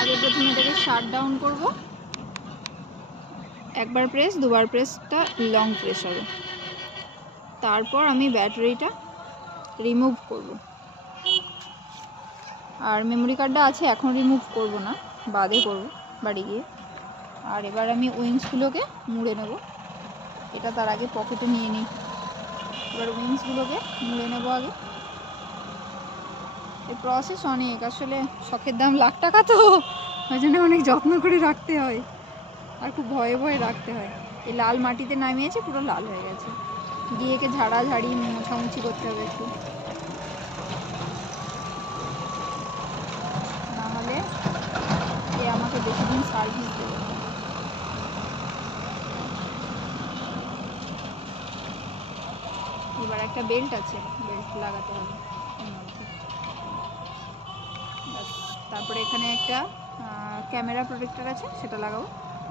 আগে প্রথমে এটাকে শাট ডাউন করব, একবার প্রেস, দুবার প্রেসটা লং প্রেস হবে। তারপর আমি ব্যাটারিটা রিমুভ করব। আর মেমোরি কার্ডটা আছে, এখন রিমুভ করব না, বাদে করব বাড়ি গিয়ে। আর এবার আমি উইংসগুলোকে মুড়ে নেব। এটা তার আগে পকেটে নিয়ে নিই। এবার উইংসগুলোকে মুড়ে নেব আগে। এর প্রসেস অনেক, আসলে শখের দাম লাখ টাকা, তো ওই জন্য অনেক যত্ন করে রাখতে হয় আর খুব ভয়ে ভয়ে রাখতে হয়। এই লাল মাটিতে নামিয়েছে, পুরো লাল হয়ে গেছে। গিয়ে একে ঝাড়াঝাড়ি মোছামুছি করতে হবে একটু, নাহলে এ আমাকে বেশি দিন সার্ভিস দেবে না। এবার একটা বেল্ট আছে, বেল্ট লাগাতে হবে এর মধ্যে। ব্যাস, তারপরে এখানে একটা ক্যামেরা প্রোটেক্টর আছে, সেটা লাগাবো।